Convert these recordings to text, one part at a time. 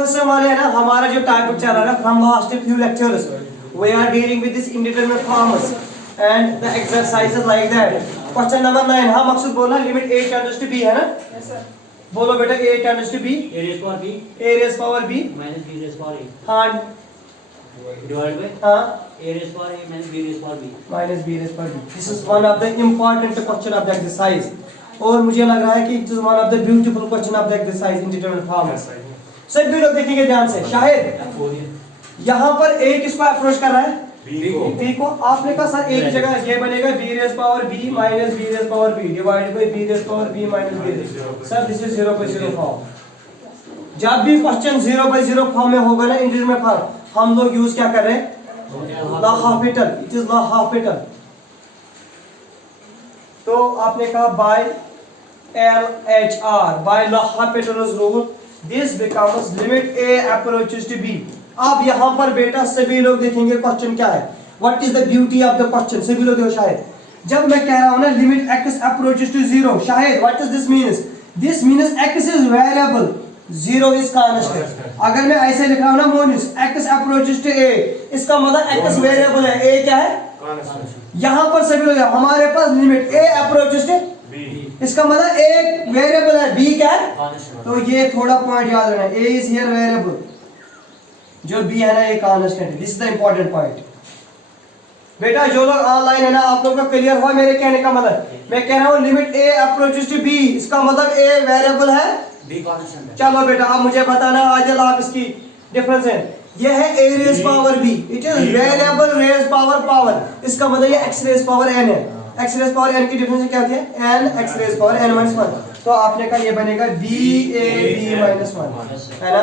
First वाले है ना, हमारा जो टॉपिक चल रहा है from last few lectures we are dealing with this indeterminate forms and the exercises like that. Question number 9, हाँ मकसूद बोलना, limit a tends to b है ना? Yes sir. बोलो बेटा, a tends to b, a raised power b a raised power b minus b raised power a हाँ divided by हाँ a raised power a minus b raised power b minus b raised power b। This is one of the important question of the exercise और मुझे लग रहा है कि it is one of the beautiful question of the exercise indeterminate forms. सभी लोग देखेंगे ध्यान से। शाहिद यहाँ पर a किसको अप्रोच कर रहा है? b को। आपने कहा सर एक जगह ये बनेगा b raise power b minus b raise power b divided by b raise power b minus b raise. Sir this is 0/0 form. जब भी क्वेश्चन 0/0 फॉर्म में होगा ना इंडिटरमिनेट फॉर्म, हम लोग यूज क्या कर रहे हैं? लॉ-हापिटल। It is L'Hopital. तो आपने कहा by LHR, by L'Hopital's rule this becomes limit a approaches to b। अब यहाँ पर बेटा सभी लोग देखेंगे क्वेश्चन क्या है, what is the beauty of the question. सभी लोग देखो शायद, जब मैं कह रहा हूँ ना लिमिट x अप्रोचेस टू 0, शायद what is this means? This means x is variable, 0 is constant. अगर मैं ऐसे लिख रहा हूँ ना Monis x approaches to a, इसका मतलब x वेरिएबल है, a क्या है? यहाँ पर सभी लोग हमारे पास limit a approaches to b, इसका मतलब एक वेरिएबल है, b क्या है? तो ये थोड़ा पॉइंट याद रखना, a इज हियर वेरिएबल, जो b है ना ये कांस्टेंट है। This is the important point. बेटा जो लोग ऑनलाइन है ना, आप लोगों का क्लियर हुआ मेरे कहने का मतलब? मैं कह रहा हूँ limit a approaches to b, इसका मतलब a वेरिएबल है, b कांस्टेंट है। चलो बेटा अब मुझे बताना आदिल आप इसकी डिफरेंस है। ये है a raise power b, it is variable raise power power, इसका मतलब ये x रेज़ पावर n है। x रेज़ पावर n की डिफरेंस क्या होती है? n x raise power n - 1। तो आपने कहा ये बनेगा b a b - 1 है ना,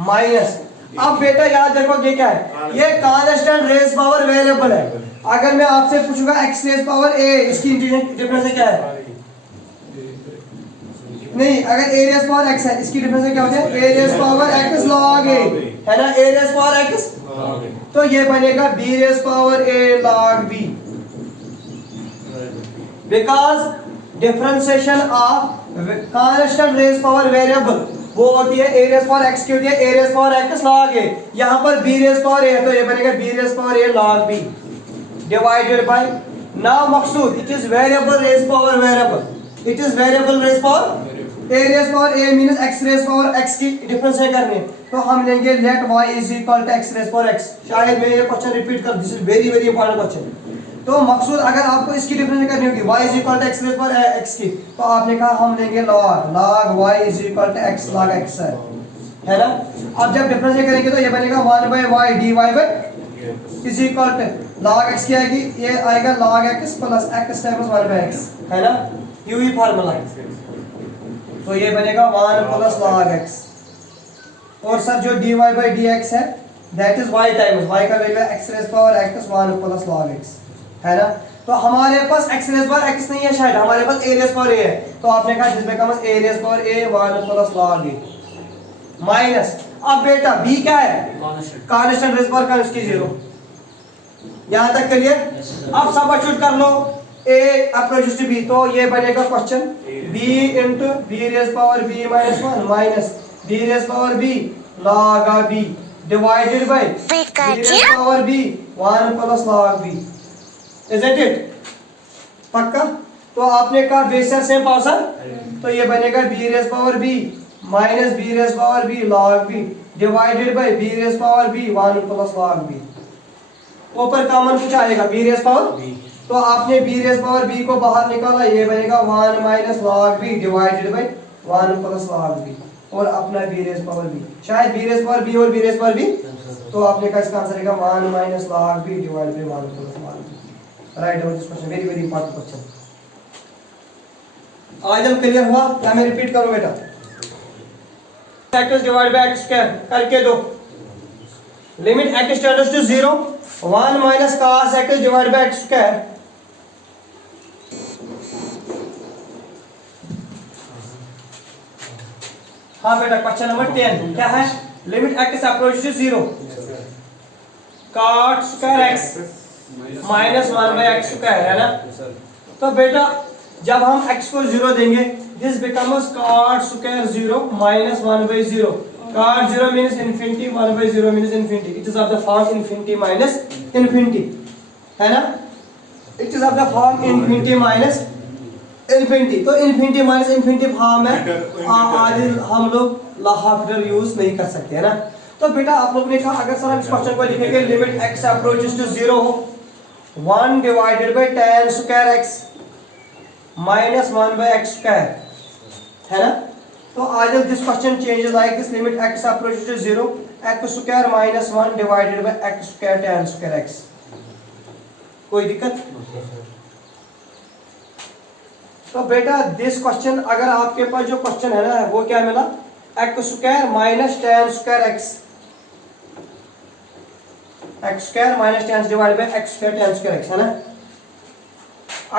माइनस। अब बेटा याद रखो ये क्या है? ये कांस्टेंट रेज़ पावर वेरिएबल है। अगर मैं आपसे पूछूंगा x रेज़ पावर a, इसकी डिफरेंस क्या है? नहीं, अगर a रेज़ पावर x है, इसकी डिफरेंस क्या होती है? a raise power x log a है ना, a रेज़ पावर x, तो ये बनेगा b raise power a log b, because differentiation of constant rays power variable वो होती है a रेज़ पावर x की होती है a raise power x log a। यहाँ पर b रेज़ पावर a है तो ये बनेगा b raise power a log b divided by, now Maqsood it is variable raise power variable, it is variable raise power a raise power a means x raise power x की difference है करनी है, तो हम लेंगे let y is equal to x raise power x। शायद मैं ये क्वेश्चन रिपीट कर, this is very very important question. तो मकसूद अगर आपको इसकी डिफरेंस करनी होगी y is equal to x raise power x की, तो आपने कहा हम लेंगे log y is equal to x log x है ना। अब जब डिफरेंस करेंगे तो ये बनेगा 1/y dy by is equal to log x की आएगी, ये आएगा log x plus x times 1/x है ना, यूवी फार्मूला। तो ये बनेगा 1 प्लस log x, और सर जो dy बाय dx है that is y times y का वैल्यू है x raise power x 1 plus log x है ना। तो हमारे पास x रेज़ पावर x नहीं है, शायद हमारे पास a रेज़ पावर a है, तो आपने कहा जिसमें कम a raise power a 1 plus log a minus. अब बेटा b क्या है? कांस्टेंट रेज़ पावर की 0। यहां तक क्लियर? अब सब्स्टिट्यूट कर लो a अप्रोचेस टू b, तो ये बनेगा question b into b raise power b - 1 minus b raise power b log b divided by b raise power b 1 plus log b, isn't it? पक्का? तो आपने कहा बेसर से पावर, तो ये बनेगा b raise power b minus b raise power b log b divided by b raise power b 1 plus log b। ऊपर कॉमन कुछ आएगा b रेज़ पावर b, तो आपने b रेज़ पावर b को बाहर निकाला, ये बनेगा 1 minus log b divided bye 1 plus log b, और अपना b रेज़ पावर b, शायद b रेज़ पावर b और b रेज़ पावर b, तो आपने कहा इसका आंसर आएगा 1 minus log b divided bye 1 plus log b। Right about this question, very very important question. Ideal clear हुआ या मैं रिपीट करूं बेटा? x divide by x square करके दो, limit x tends to 0 1 minus cos x divide by x square हाँ बेटा question number 10 क्या है? Limit x approach to 0 cot square x माइनस 1/x स्क्वायर है ना। तो बेटा जब हम x को 0 देंगे this becomes cot square 0 minus 1/0 cot 0 means infinity, 1 by 0 means infinity. It is of the form infinity minus infinity, है ना? It is of the form infinity minus infinity. तो infinity minus infinity फॉर्म है, आगे हम लोग LHOPITAL use नहीं कर सकते, है ना? तो बेटा आप लोगों ने कहा अगर सर हम इस क्वेश्चन को लिखेंगे लिमिट x अप्रोचेस टू 0 हो 1 divided by tan square x minus 1 by x square, है ना? तो either this question changes like this limit x approaches to 0 x square minus 1 divided by x square tan square x. कोई दिक्कत? तो बेटा this question अगर आपके पास जो क्वेश्चन है ना वो क्या मिला x square minus tan square x square minus tan divide by x square tan square x, है ना?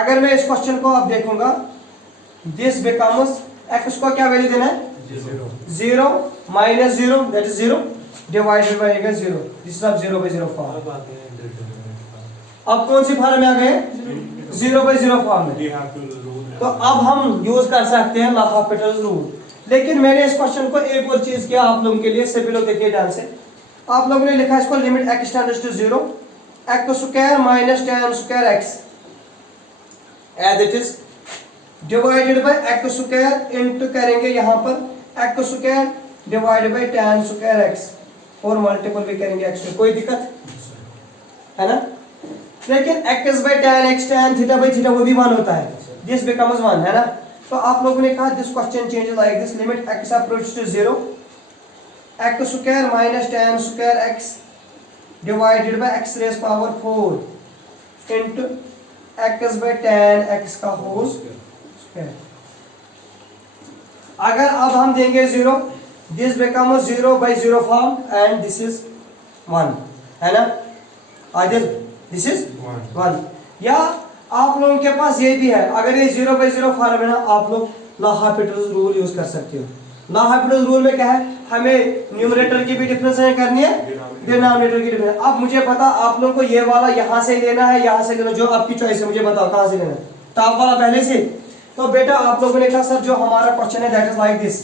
अगर मैं इस क्वेश्चन को अब देखूंगा दिस बिकम्स x को क्या वैल्यू देना है 0 minus 0 that is 0 divided by 0. This is अब 0 by 0 फॉर्म. अब कौन सी फॉर्म में आ गए 0 by 0 फॉर्म में. तो अब हम यूज कर सकते हैं LHOPITAL रूल. लेकिन मैंने इस क्वेश्चन को एक और चीज किया आप लोगों के लिए, सभी लोग देखिए ध्यान से. आप लोगों ने लिखा इसको limit x tends to 0 x square minus tan square x as it is divided by x square into करेंगे यहां पर x square divided by tan square x और मल्टीपल भी करेंगे x से. कोई दिक्कत है ना? लेकिन x bye tan x tan theta by theta वो भी 1 होता है. दिस बिकम्स 1, है ना? तो आप लोगों ने कहा this question changes like this limit x approach to 0 x square minus tan square x divided by x raise power 4 into x bye tan x का होल स्क्वायर. अगर अब हम देंगे 0 this becomes 0 by 0 form and this is 1, है ना? Adil this is 1. या आप लोगों के पास ये भी है अगर ये 0 by 0 फॉर्म है ना आप लोग LHOPITAL रूल यूज कर सकते हो. LHOPITAल रूल में क्या है हमें न्यूमरेटर की भी डिफरेंस करनी है डिनोमिनेटर की डिफरेंस. अब मुझे पता आप लोगों को ये वाला यहाँ से लेना है यहाँ से लेना, जो आपकी चॉइस है. मुझे बताओ कहाँ से लेना है. टॉप वाला पहले से. तो बेटा आप लोगों ने कहा सर जो हमारा क्वेश्चन है that is like this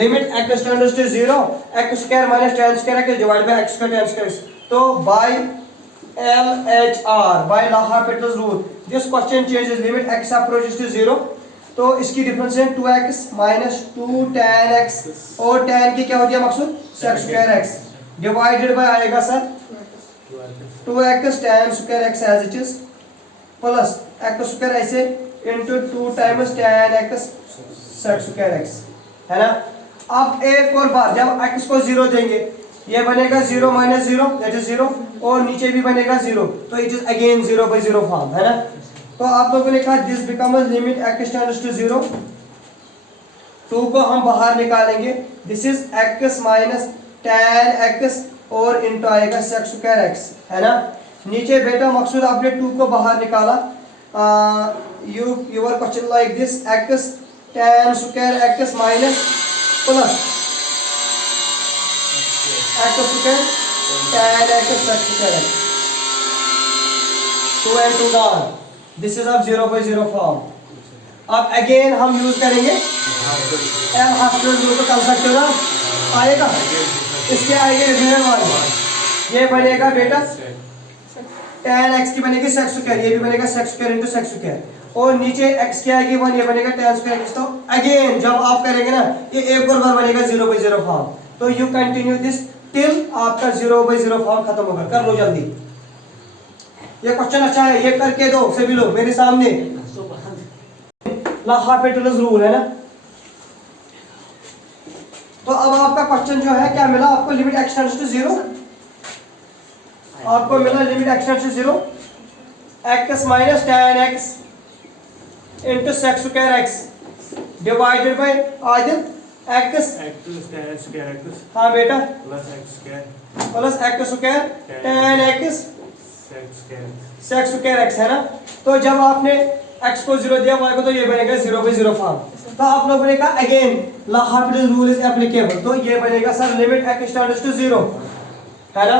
limit x tends to 0 x square minus tan square x divide by x square tan square. तो by LHR by LHOPITAL rule this question changes limit x approaches to 0. तो इसकी difference है 2x minus 2 tan x और tan की क्या होती है मकसूद sec square x divided by आएगा sir 2x tan square x as it is plus x square ऐसे into 2 times tan x sec square x, है ना? अब एक और बार जब x को 0 देंगे ये बनेगा 0 माइनस 0 दैट इज 0 और नीचे भी बनेगा 0. तो it is again 0 by 0 form, है ना? तो आप लोगों ने कहा this becomes limit x tends to 0 2 को हम बाहर निकालेंगे this is x minus tan x और इनटू आएगा sec स्क्वायर x, है ना? नीचे बेटा मकसूद आपने 2 को बाहर निकाला your question like this x tan square x minus plus x square tan x sec square x 2 and 2 gone. This is of 0 by 0 form. अब अगेन हम यूज करेंगे LHOPITAL रूल को कर सकते हो ना आएगा. इसके आएंगे रिजल्ट वाले ये बनेगा बेटा tan x की बनेगी sec स्क्वायर ये भी बनेगा sec square into sec square और नीचे x की आएगी 1 ये बनेगा tan स्क्वायर x. तो अगेन जब आप करेंगे ना ये एक और बार बनेगा 0 by 0 फॉर्म. तो यू कंटिन्यू दिस टिल आपका 0 by 0 फॉर्म खत्म होगा. कर लो जल्दी. ये क्वेश्चन अच्छा है ये करके दो सभी लोग मेरे सामने. LHOPITAL रूल है ना. तो अब आपका क्वेश्चन जो है क्या मिला आपको लिमिट x टेंड्स टू 0 आपको मिला limit x tends to 0 x minus tan x into sec square x divided by Adil x tan square x हाँ बेटा plus x square plus x square tan x sec square x, है ना? तो जब आपने x को 0 दिया y को तो ये बनेगा 0 by 0 फॉर्म. तो आप लोगों ने कहा अगेन LHOPITAल रूल इज एप्लीकेबल. तो ये बनेगा sir limit x tends to 0, है ना?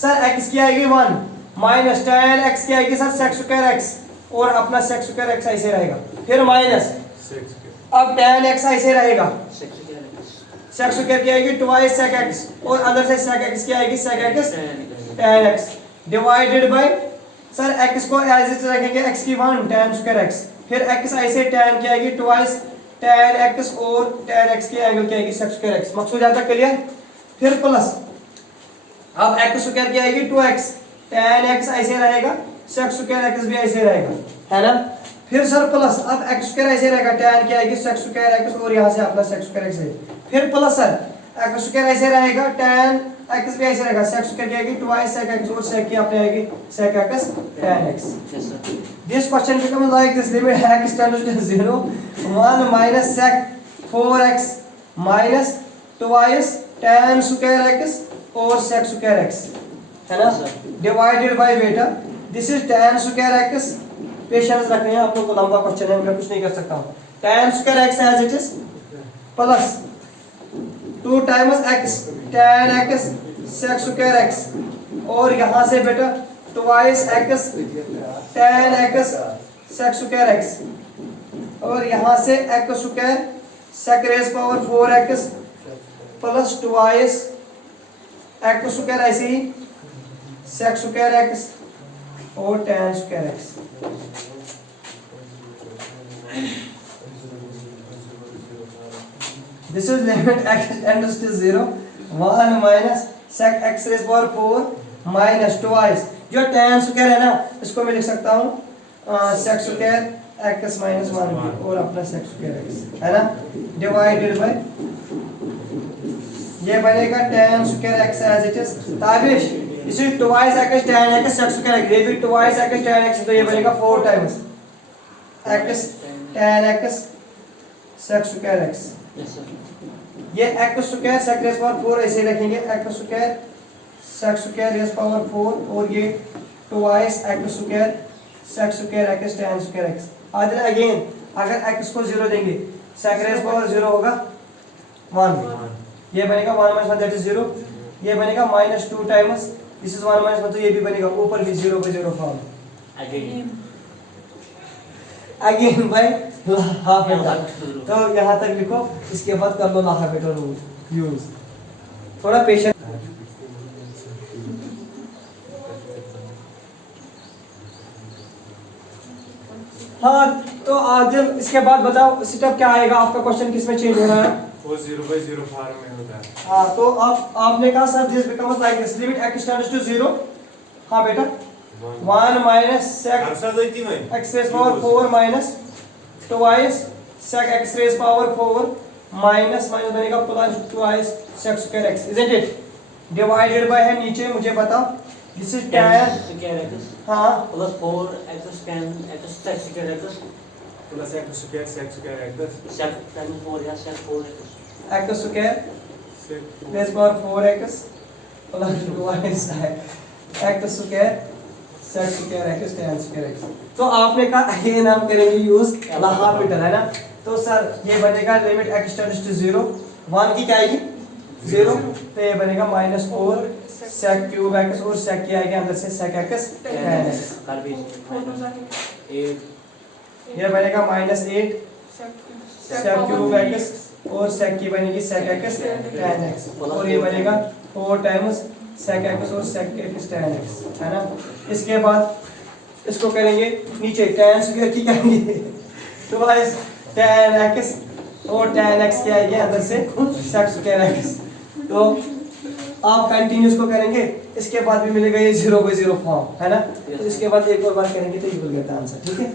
सर x की आएगी 1 माइनस tan x की आएगी सर sec स्क्वायर x और अपना sec स्क्वायर x ऐसे रहेगा फिर माइनस sec स्क्वायर अब tan x ऐसे रहेगा sec स्क्वायर क्या आएगी ट्वाइस sec x और अंदर से sec x क्या आएगी sec x tan x divided bye sir x को एज इट रखेंगे x की 1 tan स्क्वायर x फिर x ऐसे tan क्या आएगी ट्वाइस tan x और tan x की एंगल क्या आएगी sec स्क्वायर x मकसद जाता क्लियर फिर प्लस अब x स्क्वायर क्या आएगी 2x tan x ऐसे रहेगा sec स्क्वायर x भी ऐसे रहेगा है ना फिर सर प्लस अब x स्क्वायर ऐसे रहेगा tan क्या आएगी sec स्क्वायर x और यहां से अपना sec स्क्वायर x है फिर प्लस सर x स्क्वायर ऐसे रहेगा tan x भी ऐसे रहेगा sec स्क्वायर क्या आएगी ट्वाइस sec x और sec की अपने आएगी sec x tan x Yes, sir. this question becomes like this limit x tends to 0 1 minus sec 4x minus twice tan square x और sec square x है ना divided by beta this is tan square x patience रखना है आप लोग को लंबा question है मैं कुछ नहीं कर सकता हूं tan square x as it is plus 2 times x tan x sec square x और यहां से बेटा twice x tan x sec square x और यहां से x square sec raised power 4x plus twice x square ऐसे ही sec square x और tan square x this is limit x tends to 0 1 minus sec x raised power 4 minus twice जो tan square है ना इसको मैं लिख सकता हूँ sec स्क्वायर x minus 1 और अपना sec स्क्वायर x है ना डिवाइडेड बाय ये बनेगा tan square x as it is Tabish इसे twice x tan x sec square x ये भी twice x tan x तो ये बनेगा 4 times x tan x sec square x Yes, sir. ये x square sec rays power 4 ऐसे रखेंगे x square sec square rays power 4 और ये twice x square sec square x tan square x आगे again अगर x को 0 देंगे sec rays power 0 होगा 1 ये बनेगा 1 minus 1 that is 0 ये बनेगा minus 2 times this is 1 minus 1 तो ये भी बनेगा ऊपर भी 0 by 0 form Again. Again by half तो यहाँ तक लिखो इसके बाद कर लो लाहा बेटा रूल यूज थोड़ा पेशेंस हाँ तो आज इसके बाद बताओ स्टेप क्या आएगा आपका क्वेश्चन किसमें चेंज हो रहा है वो 0 by 0 फॉर्म में होता है हाँ तो अब आपने कहा sir this becomes like this limit x tends to 0 हाँ बेटा 1 minus sec x raised power 4 minus twice sec x raised power 4 minus बनेगा plus twice sec square x isn't it divided by है नीचे मुझे बताओ this is tan Square x हाँ plus 4 x tan x sec square x plus x square sec square x sec tan 4 या sec 4 x x square sec raised power 4x plus twice x square sec square x tan square x तो आपने कहा ये नाम करेंगे use LHOPITAL है ना तो सर ये बनेगा लिमिट x टेंड्स टू 0 1 की क्या आएगी 0 तो ये बनेगा -4 sec cube x और sec की आएगी अंदर से sec x tan x कर भी 8 ये बनेगा -8 sec cube x और sec की बनेगी sec x tan x और ये बनेगा 4 times sec x और sec x tan x है ना इसके बाद इसको करेंगे नीचे tan स्क्वायर की करेंगे तो गाइस tan x और tan x क्या आएगी अंदर से sec स्क्वायर x तो आप कंटिन्यूस को करेंगे इसके बाद भी मिलेगा ये 0 by 0 फॉर्म है ना तो इसके बाद एक और बार करेंगे तो ये मिल गया आंसर ठीक है